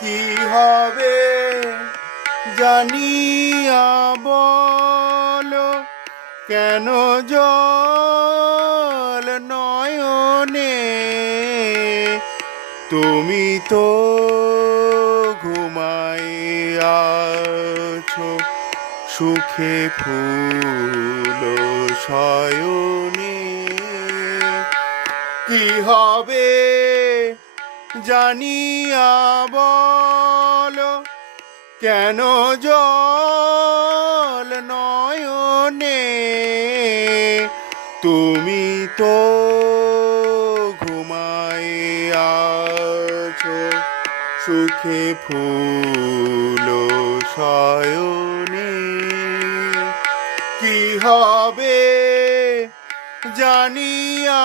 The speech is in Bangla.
কি হবে জানিয়া বলো, কেন জল নয়নে? তুমি তো ঘুমাইয়াছো সুখে ফুল শয়নে। কি হবে জানিয়া বলো, কেন জল নয়নে? তুমি তো ঘুমাইয়াছো সুখে ফুল শয়নে। কি হবে জানিয়া